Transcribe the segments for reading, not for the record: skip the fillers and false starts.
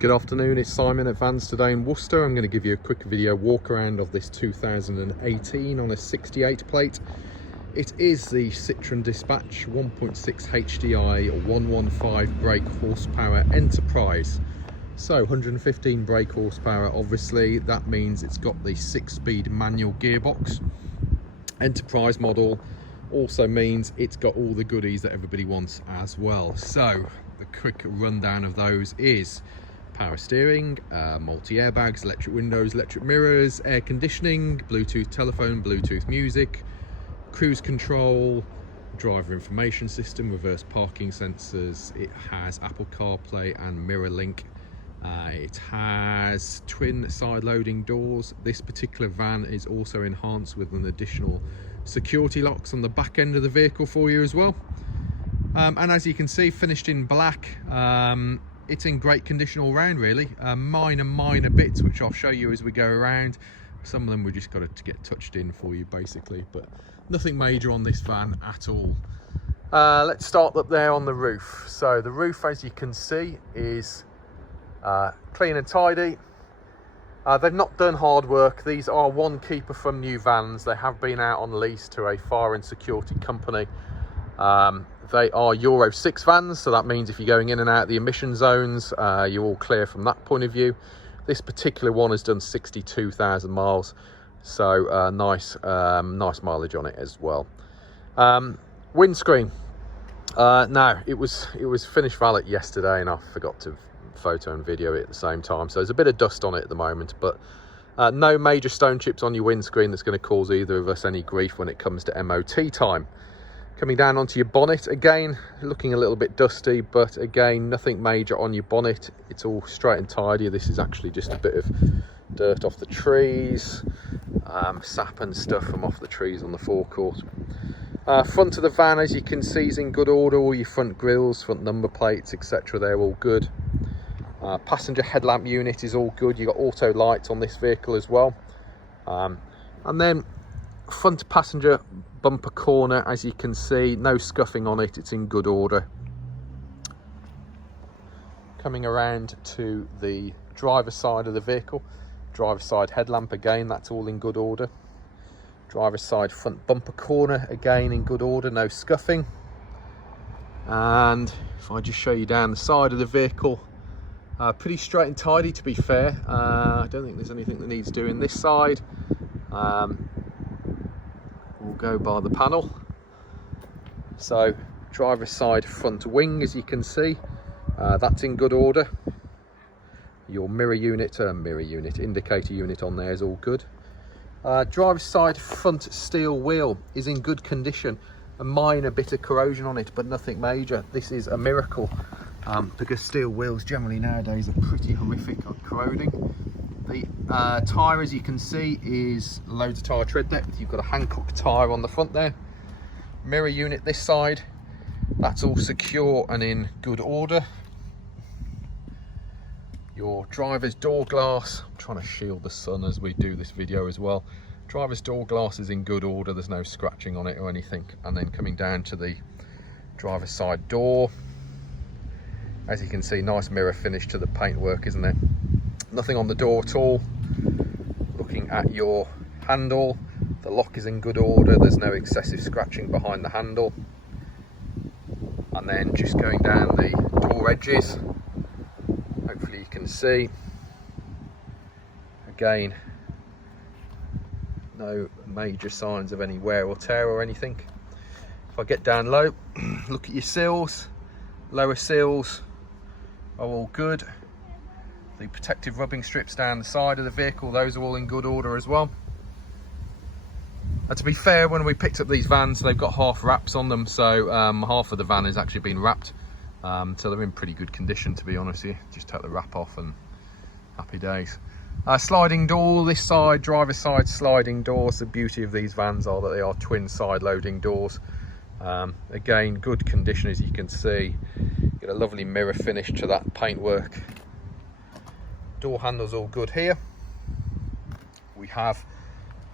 Good afternoon, it's Simon at Vans today in Worcester. I'm going to give you a quick video walk around of this 2018 on a 68 plate. It is the Citroen Dispatch 1.6 HDI 115 brake horsepower Enterprise. So 115 brake horsepower, obviously that means it's got the 6-speed manual gearbox. Enterprise model also means it's got all the goodies that everybody wants as well. So the quick rundown of those is power steering, multi airbags, electric windows, electric mirrors, air conditioning, Bluetooth telephone, Bluetooth music, cruise control, driver information system, reverse parking sensors. It has Apple CarPlay and mirror link. It has twin side loading doors. This particular van is also enhanced with an additional security locks on the back end of the vehicle for you as well. And as you can see, finished in black. It's in great condition all round, really. Minor bits which I'll show you as we go around. Some of them we just got to get touched in for you basically, but nothing major on this van at all. Let's start up there on the roof. So the roof, as you can see, is clean and tidy. They've not done hard work. These are one keeper from new vans. They have been out on lease to a fire and security company. They are Euro 6 vans, so that means if you're going in and out of the emission zones, you're all clear from that point of view. This particular one has done 62,000 miles, so nice mileage on it as well. Windscreen. Now it was finished valet yesterday, and I forgot to photo and video it at the same time, so there's a bit of dust on it at the moment, but no major stone chips on your windscreen that's going to cause either of us any grief when it comes to MOT time. Coming down onto your bonnet, again looking a little bit dusty, but again nothing major on your bonnet. It's all straight and tidy. This is actually just a bit of dirt off the trees, sap and stuff from off the trees on the forecourt. Front of the van, as you can see, is in good order. All your front grills, front number plates, etc., they're all good. Passenger headlamp unit is all good. You've got auto lights on this vehicle as well. And then front passenger bumper corner, as you can see, no scuffing on it, it's in good order. Coming around to the driver's side of the vehicle, driver's side headlamp, again that's all in good order. Driver's side front bumper corner, again in good order, no scuffing. And if I just show you down the side of the vehicle, pretty straight and tidy, to be fair. I don't think there's anything that needs doing this side. We'll go by the panel. So driver's side front wing, as you can see, that's in good order. Your mirror unit, indicator unit on there is all good. Driver's side front steel wheel is in good condition. A minor bit of corrosion on it, but nothing major. This is a miracle, because steel wheels generally nowadays are pretty horrific on corroding. The tyre, as you can see, is loads of tyre tread depth. You've got a Hankook tyre on the front there. Mirror unit this side, that's all secure and in good order. Your driver's door glass, I'm trying to shield the sun as we do this video as well. Driver's door glass is in good order, there's no scratching on it or anything. And then coming down to the driver's side door, as you can see, nice mirror finish to the paintwork, isn't it? Nothing on the door at all. Looking at your handle, the lock is in good order, there's no excessive scratching behind the handle. And then just going down the door edges, hopefully you can see, again no major signs of any wear or tear or anything. If I get down low, look at your sills, lower sills are all good. The protective rubbing strips down the side of the vehicle, those are all in good order as well. And to be fair, when we picked up these vans, they've got half wraps on them, so half of the van has actually been wrapped. So they're in pretty good condition, to be honest with you. Just take the wrap off and happy days. Sliding door, this side, driver's side sliding doors. The beauty of these vans are that they are twin side loading doors. Again, good condition, as you can see. Get a lovely mirror finish to that paintwork. Door handles all good here. We have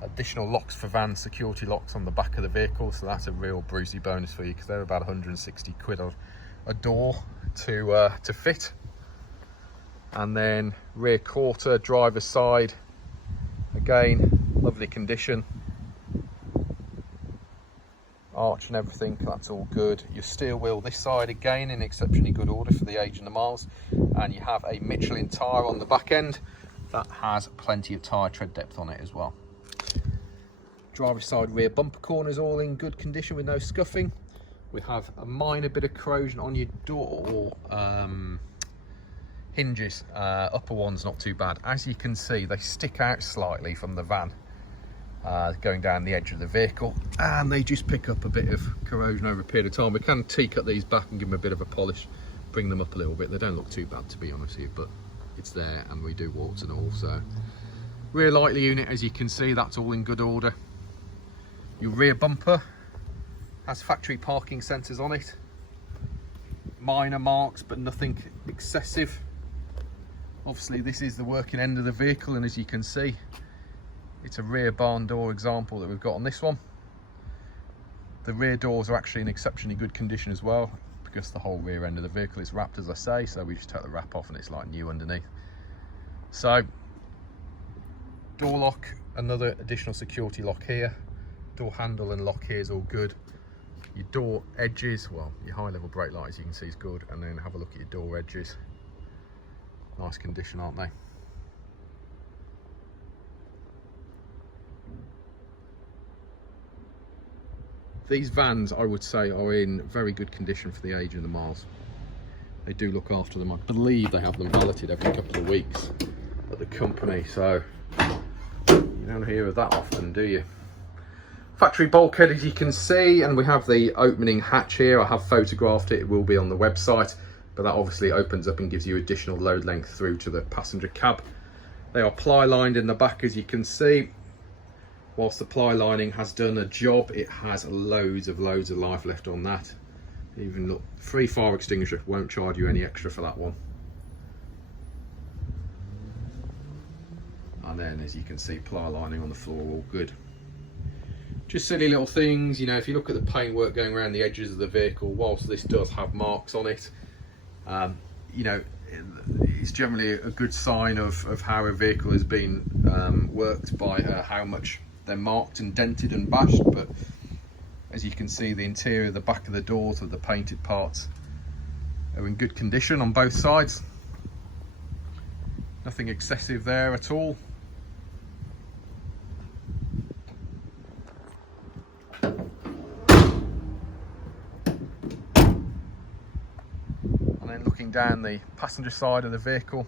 additional locks for van, security locks on the back of the vehicle, so that's a real Brucey bonus for you, because they're about 160 quid a door to fit. And then rear quarter, driver's side, again, lovely condition. Arch and everything, that's all good. Your steel wheel this side, again in exceptionally good order for the age and the miles. And you have a Michelin tyre on the back end that has plenty of tyre tread depth on it as well. Driver's side rear bumper corners all in good condition with no scuffing. We have a minor bit of corrosion on your door hinges. Upper one's not too bad. As you can see, they stick out slightly from the van going down the edge of the vehicle, and they just pick up a bit of corrosion over a period of time. We can cut these back and give them a bit of a polish, bring them up a little bit. They don't look too bad, to be honest with you, but it's there, and we do warts and all. So rear lighter unit, as you can see, that's all in good order. Your rear bumper has factory parking sensors on it. Minor marks, but nothing excessive. Obviously, this is the working end of the vehicle, and as you can see, it's a rear barn door example that we've got on this one. The rear doors are actually in exceptionally good condition as well, because the whole rear end of the vehicle is wrapped, as I say, so we just take the wrap off and it's like new underneath. So, door lock, another additional security lock here. Door handle and lock here is all good. Your door edges, well, your high level brake light, as you can see, is good. And then have a look at your door edges. Nice condition, aren't they? These vans, I would say, are in very good condition for the age and the miles. They do look after them. I believe they have them valeted every couple of weeks at the company, so you don't hear of that often, do you? Factory bulkhead, as you can see, and we have the opening hatch here. I have photographed it, it will be on the website, but that obviously opens up and gives you additional load length through to the passenger cab. They are ply lined in the back, as you can see. Whilst the ply lining has done a job, it has loads of life left on that. Even look, free fire extinguisher, won't charge you any extra for that one. And then, as you can see, ply lining on the floor, all good. Just silly little things, you know, if you look at the paintwork going around the edges of the vehicle, whilst this does have marks on it, you know, it's generally a good sign of how a vehicle has been worked by how much they're marked and dented and bashed. But as you can see, the interior, the back of the doors of the painted parts are in good condition on both sides. Nothing excessive there at all. And then looking down the passenger side of the vehicle,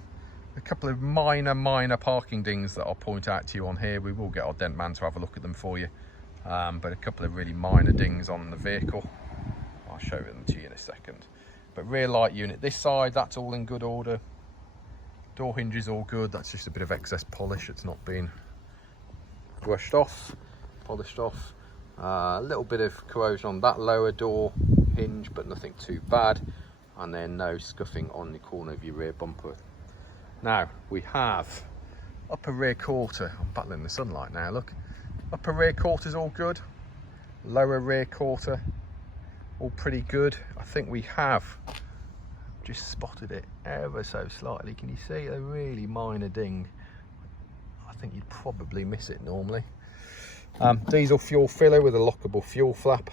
a couple of minor parking dings that I'll point out to you on here. We will get our dent man to have a look at them for you, but a couple of really minor dings on the vehicle. I'll show them to you in a second. But rear light unit this side, that's all in good order. Door hinges all good. That's just a bit of excess polish. It's not been brushed off, polished off. A little bit of corrosion on that lower door hinge, but nothing too bad. And then no scuffing on the corner of your rear bumper. Now we have upper rear quarter. I'm battling the sunlight now, look. Upper rear quarter's all good. Lower rear quarter, all pretty good. I think we have just spotted it ever so slightly. Can you see a really minor ding? I think you'd probably miss it normally. Diesel fuel filler with a lockable fuel flap.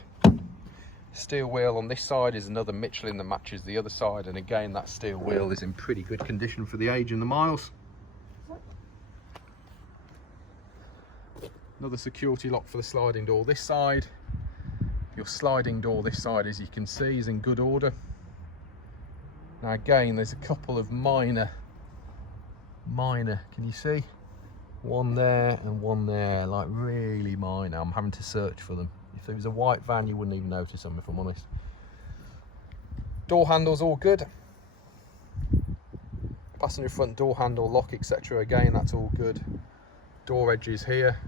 Steel wheel on this side is another Michelin that matches the other side, and again that steel wheel is in pretty good condition for the age and the miles. Another security lock for the sliding door this side. Your sliding door this side, as you can see, is in good order. Now again, there's a couple of minor, can you see? One there and one there, like really minor. I'm having to search for them. If it was a white van, you wouldn't even notice them, if I'm honest. Door handles all good. Passenger front door handle, lock, etc. Again, that's all good. Door edges here.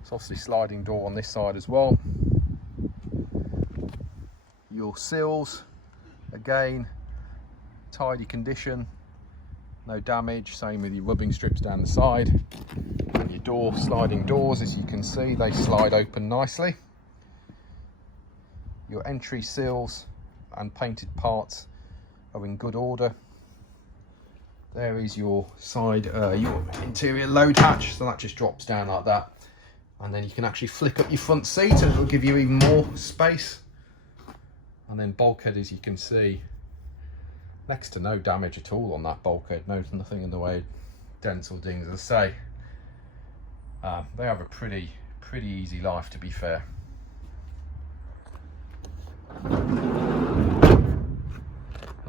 It's obviously sliding door on this side as well. Your sills, again, tidy condition, no damage. Same with your rubbing strips down the side. And your door, sliding doors, as you can see, they slide open nicely. Your entry sills and painted parts are in good order. There is your side, your interior load hatch, so that just drops down like that. And then you can actually flick up your front seat and it'll give you even more space. And then bulkhead, as you can see, next to no damage at all on that bulkhead. Nothing in the way of dents or dings. As I say, they have a pretty easy life, to be fair.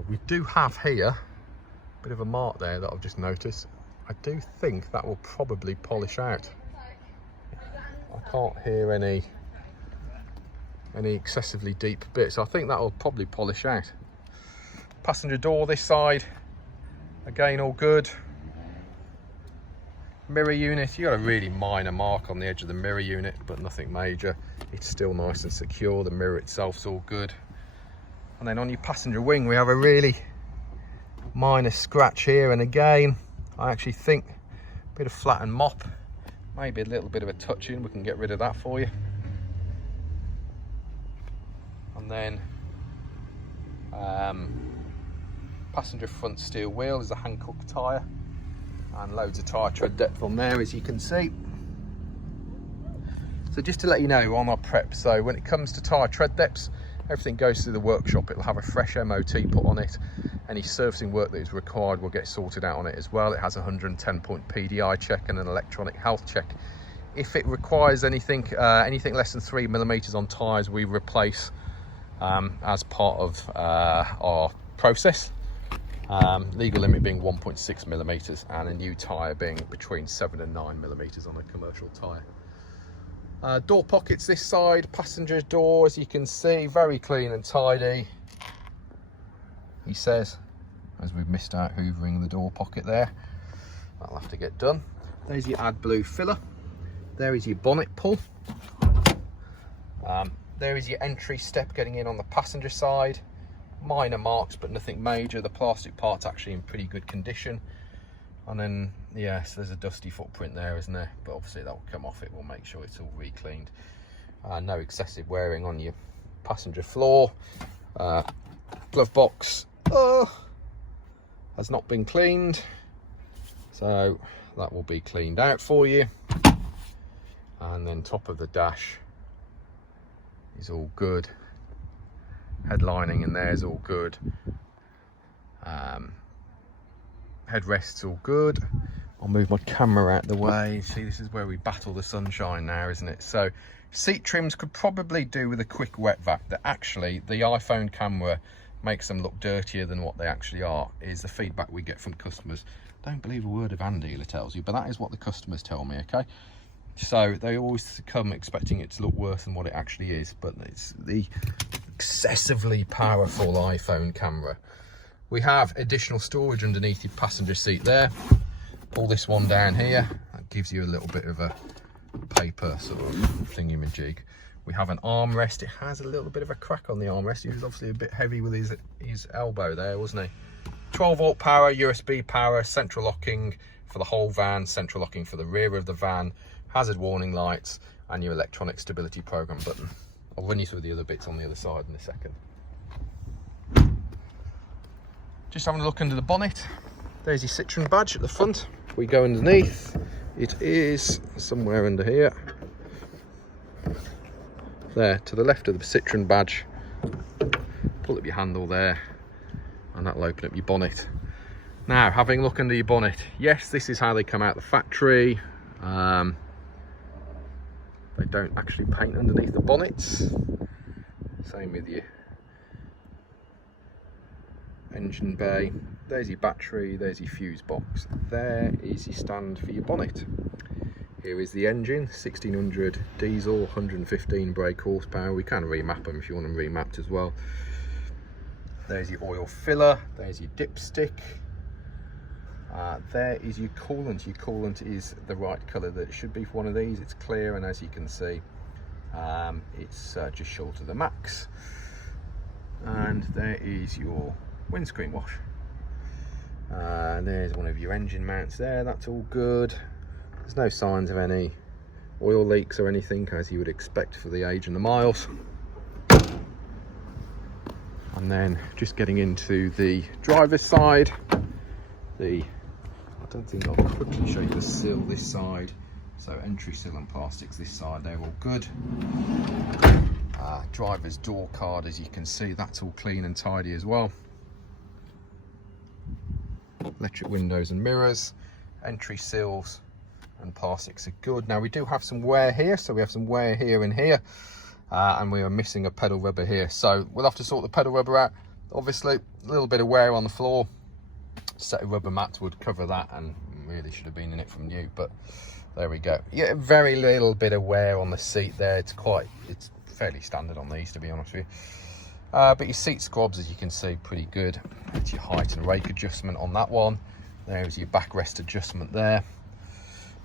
We do have here a bit of a mark there that I've just noticed. I do think that will probably polish out. I can't hear any excessively deep bits. I think that will probably polish out. Passenger door this side, again all good. Mirror unit, you got a really minor mark on the edge of the mirror unit, but nothing major. It's still nice and secure. The mirror itself's all good. And then on your passenger wing, we have a really minor scratch here, and again, I actually think a bit of flattened mop, maybe a little bit of a touch in, we can get rid of that for you. And then passenger front steel wheel is a Hankook tyre, and loads of tyre tread depth on there, as you can see. So just to let you know on our prep, so when it comes to tyre tread depths, everything goes through the workshop. It'll have a fresh MOT put on it. Any servicing work that is required will get sorted out on it as well. It has a 110-point PDI check and an electronic health check. If it requires anything less than 3mm on tyres, we replace as part of our process. Legal limit being 1.6mm and a new tyre being between 7 and 9mm on a commercial tyre. Door pockets this side, passenger door, as you can see, very clean and tidy, he says, as we've missed out hoovering the door pocket there. That'll have to get done. There's your AdBlue filler. There is your bonnet pull. There is your entry step getting in on the passenger side. Minor marks, but nothing major. The plastic part's actually in pretty good condition. And then, yes, there's a dusty footprint there, isn't there? But obviously that will come off. It will make sure it's all re-cleaned. No excessive wearing on your passenger floor. Glove box has not been cleaned, so that will be cleaned out for you. And then top of the dash is all good. Headlining in there is all good. Headrest's all good. I'll move my camera out the way. See, this is where we battle the sunshine now, isn't it? So seat trims could probably do with a quick wet vac. That actually the iPhone camera makes them look dirtier than what they actually are, is the feedback we get from customers. Don't believe a word a van dealer tells you, but that is what the customers tell me, okay? So they always come expecting it to look worse than what it actually is, but it's the excessively powerful iPhone camera. We have additional storage underneath your passenger seat there. Pull this one down here. That gives you a little bit of a paper sort of thingy-majig. We have an armrest. It has a little bit of a crack on the armrest. He was obviously a bit heavy with his elbow there, wasn't he? 12-volt power, USB power, central locking for the whole van, central locking for the rear of the van, hazard warning lights, and your electronic stability program button. I'll run you through the other bits on the other side in a second. Just having a look under the bonnet. There's your Citroen badge at the front. We go underneath. It is somewhere under here. There, to the left of the Citroen badge. Pull up your handle there, and that'll open up your bonnet. Now, having a look under your bonnet. Yes, this is how they come out the factory. They don't actually paint underneath the bonnets. Same with your engine bay. There's your battery, there's your fuse box. There is your stand for your bonnet. Here is the engine, 1600 diesel, 115 brake horsepower. We can remap them if you want them remapped as well. There's your oil filler, there's your dipstick. There is your coolant. Your coolant is the right colour that it should be for one of these. It's clear, and as you can see, it's just short of the max. And there is your windscreen wash. And there's one of your engine mounts there. That's all good. There's no signs of any oil leaks or anything, as you would expect for the age and the miles. And then just getting into the driver's side, the I don't think I'll quickly show you the sill this side. So entry sill and plastics this side, they're all good. Driver's door card, as you can see, that's all clean and tidy as well. Electric windows and mirrors, entry sills and plastics are good. Now we do have some wear here, so we have some wear here and here, and we are missing a pedal rubber here, so we'll have to sort the pedal rubber out. Obviously a little bit of wear on the floor, a set of rubber mats would cover that, and really should have been in it from new, but there we go. Yeah, very little bit of wear on the seat there. It's fairly standard on these, to be honest with you. But your seat squabs, as you can see, pretty good. That's your height and rake adjustment on that one. There's your backrest adjustment there.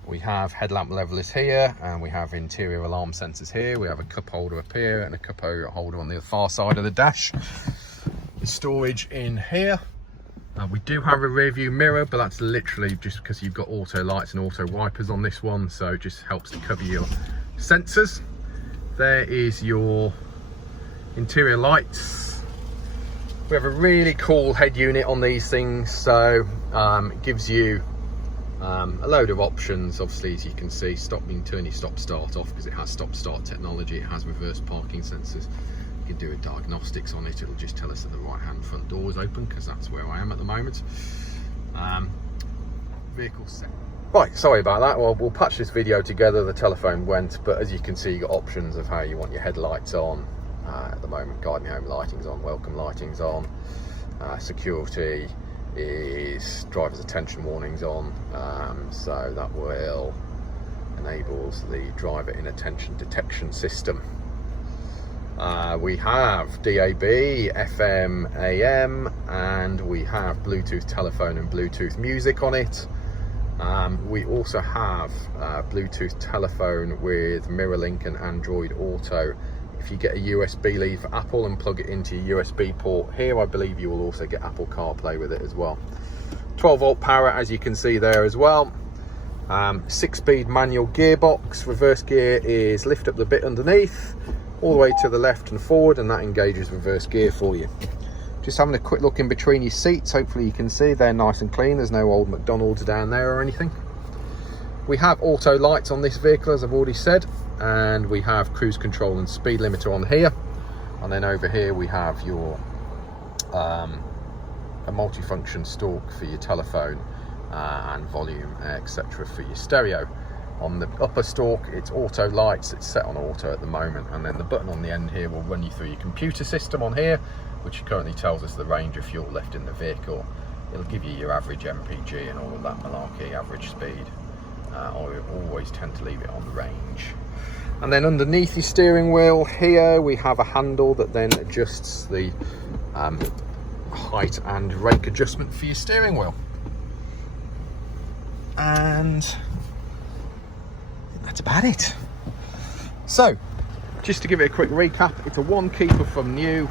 We have headlamp levelers here, and we have interior alarm sensors here. We have a cup holder up here and a cup holder on the far side of the dash. The storage in here. We do have a rear view mirror, but that's literally just because you've got auto lights and auto wipers on this one, so it just helps to cover your sensors. There is your interior lights. We have a really cool head unit on these things, so it gives you a load of options. Obviously, as you can see, you can turn your stop start off because it has stop start technology. It has reverse parking sensors. You can do a diagnostics on it. It'll just tell us that the right hand front door is open, because that's where I am at the moment. Vehicle set. Right, sorry about that. Well, we'll patch this video together. The telephone went, but as you can see, you've got options of how you want your headlights on. At the moment, guide me home lighting's on, welcome lighting's on, security is driver's attention warnings on, so that will enable the driver inattention detection system. We have DAB, FM, AM, and we have Bluetooth telephone and Bluetooth music on it. We also have Bluetooth telephone with MirrorLink and Android Auto. If you get a USB lead for Apple and plug it into your USB port here, I believe you will also get Apple CarPlay with it as well. 12-volt power, as you can see there as well. 6-speed manual gearbox. Reverse gear is lift up the bit underneath, all the way to the left and forward, and that engages reverse gear for you. Just having a quick look in between your seats. Hopefully you can see they're nice and clean. There's no old McDonald's down there or anything. We have auto lights on this vehicle, as I've already said, and we have cruise control and speed limiter on here. And then over here we have your a multifunction stalk for your telephone and volume, etc. for your stereo. On the upper stalk, it's auto lights. It's set on auto at the moment, and then the button on the end here will run you through your computer system on here, which currently tells us the range of fuel left in the vehicle. It'll give you your average MPG and all of that malarkey, average speed. I always tend to leave it on the range. And then underneath your steering wheel here, we have a handle that then adjusts the height and rake adjustment for your steering wheel. And that's about it. So, just to give it a quick recap, it's a one keeper from new,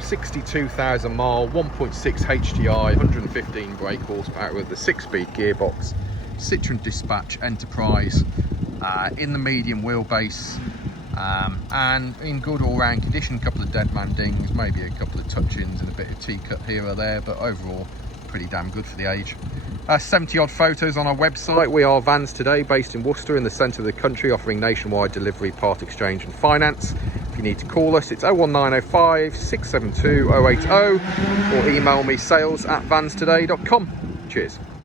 62,000 mile, 1.6 HDI, 115 brake horsepower with the 6-speed gearbox, Citroen Dispatch Enterprise, in the medium wheelbase, and in good all-round condition. A couple of dead man dings, maybe a couple of touch-ins and a bit of T-cut here or there, but overall pretty damn good for the age. 70 odd photos on our website. We are Vans Today, based in Worcester in the centre of the country, offering nationwide delivery, part exchange and finance. If you need to call us, it's 01905 672 080, or email me sales@vanstoday.com. Cheers.